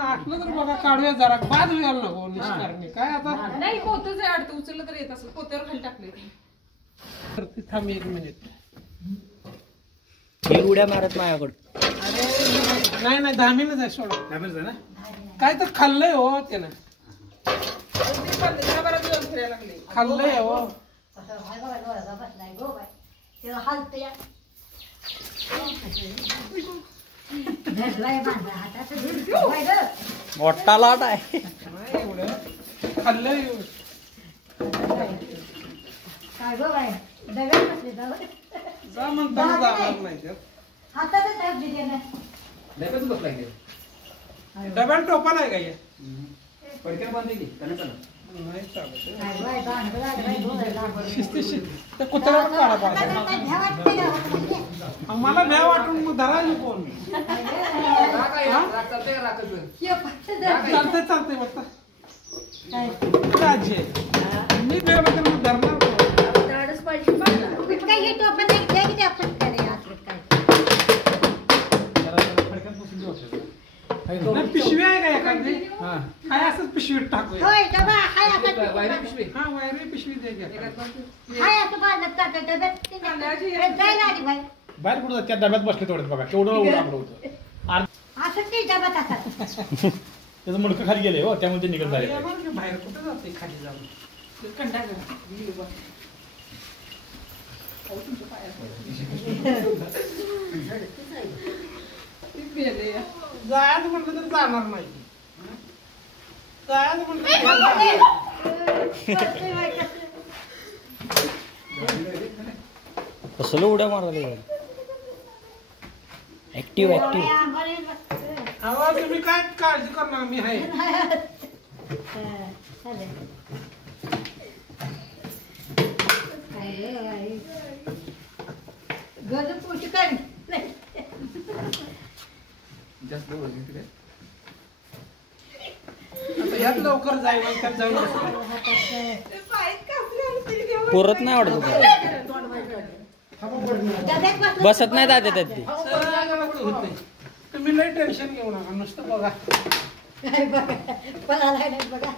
आटलं तर बघा काढूया जरा बाद व्हायला नको निष्कारणी काय आता नाही पोतच आहे अडतं उचललं तर येत असं पोत्यावर खाली टाकले तर ती थांब 1 मिनिट ही उड्या मारत माझ्याकडं अरे नाही नाही धामीनच आहे सोडा धामीनच आहे ना काय तर खाल्लंय हो त्यानं खाल्लंय हो मोठा लाट आहे खाल्लंय जा म्हणताना जाणार नाही डब्यात टोपा नाही काय पडक्यात बांधली की त्याने पण नाही चालत त्या कुत्र्यावर काढा पाहिजे मला भ्या वाटून मग धरायला कोण चालतंय चालतंय बघता आजी मी भ्या वाटून मग धरणार पिशवी आहे का एखादी काय असंच पिशवीत टाकू हा वायरी पिशवी बाहेर कुठं त्या डब्यात बसले थोडं बघा केवढं लागलं होतं त्याचं मुडकं खाली गेले हो त्यामुळे ते निघत झाले बाहेर कुठं जाते खाली जाऊन जायचं म्हटलं तर जाणार नाही जायचं म्हटलं कसलं उड्या मारले ऍक्टिव्ह हवा तुम्ही काय काळजी करणार मी आहे यात लवकर जाईल त्यात जाऊन पुरत नाही वाटत बसत नाही दादा त्यात तुम्ही लई टेन्शन घेऊ नका नुसतं बघा बघा